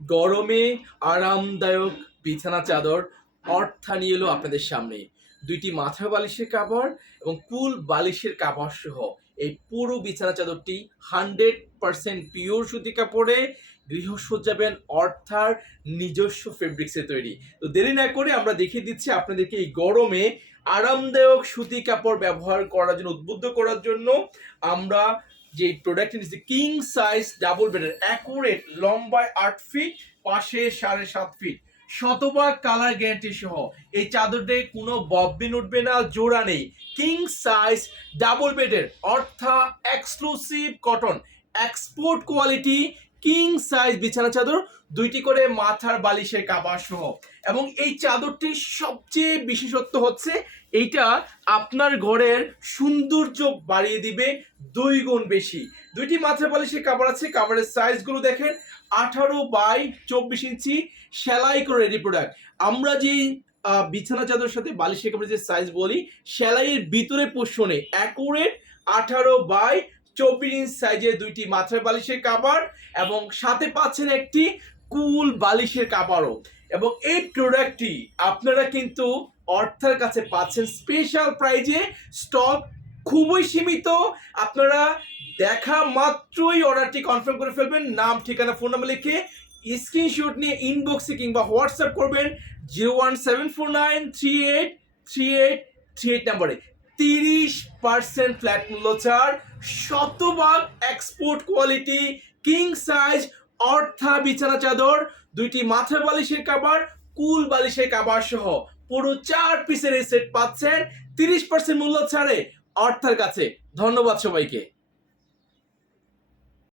গরমে আরামদায়ক বিছানা চাদর অর্থা নিয়ে এলো আপনাদের সামনে। দুইটি মাথা বালিশের কাপড় এবং কুল বালিশের কাপড় সহ এই পুরো বিছানা চাদরটি হান্ড্রেড পার্সেন্ট পিওর সুতি কাপড়ে গৃহসজ্জাবেন অর্থার নিজস্ব ফেব্রিক্সে তৈরি। তো দেরি না করে আমরা দেখিয়ে দিচ্ছি আপনাদেরকে এই গরমে আরামদায়ক সুতি কাপড় ব্যবহার করার জন্য, উদ্বুদ্ধ করার জন্য। আমরা যে প্রোডাক্ট নিচ্ছি কিং সাইজ ডাবল বেডের অ্যাকুরেট লম্বায় আট ফিট পাশে সাড়ে সাত ফিট শতবার কালার গ্যারান্টি সহ, এই চাদরটায় কোনো ববিন উঠবে না, জোড়া নেই। কিং সাইজ ডাবল বেডের অর্থাৎ exclusive cotton export quality king size বিছানা চাদর দুইটি করে মাথার বালিশের কাবার সহ। এবং এই চাদরটির সবচেয়ে বিশেষত্ব হচ্ছে এইটা আপনার ঘরের সৌন্দর্য বাড়িয়ে দিবে দুই গুণ বেশি। দুইটি মাথার বালিশের কাবার আছে কাবারের সাইজগুলো দেখেন আঠারো বাই চব্বিশ ইঞ্চি সেলাই করে রেডি প্রোডাক্ট আমরা আহ, বিছানা চাদর সাথে বালিশের কাপড়ের যে সাইজ বলি সেলাইয়ের ভিতরে পোষণে অ্যাকুরেট আঠারো বাই চব্বিশ ইঞ্চ সাইজের দুইটি মাথার বালিশের কাবার এবং সাথে পাচ্ছেন একটি কুল বালিশের কাবারও এবং এই প্রোডাক্টটি আপনারা কিন্তু অর্থের কাছে পাচ্ছেন স্পেশাল প্রাইজে স্টক খুবই সীমিত। আপনারা দেখা মাত্রই অর্ডারটি কনফার্ম করে ফেলবেন। নাম, ঠিকানা ফোন নাম্বার লিখে স্ক্রিনশট নিয়ে ইনবক্সে কিংবা হোয়াটসঅ্যাপ করবেন। Zero one seven four nine three eight three eight three eight নাম্বারে তিরিশ পার্সেন্ট ফ্ল্যাট মূল্য ছাড়, শতভাগ এক্সপোর্ট কোয়ালিটি কিং সাইজ অর্থা বিছানা চাদর, দুইটি মাথা বালিশের কাবার কুল বালিশের কাবার সহ পুরো চার পিসের এই সেট পাচ্ছেন তিরিশ পার্সেন্ট মূল্য ছাড়ে অর্থার কাছে। ধন্যবাদ সবাইকে।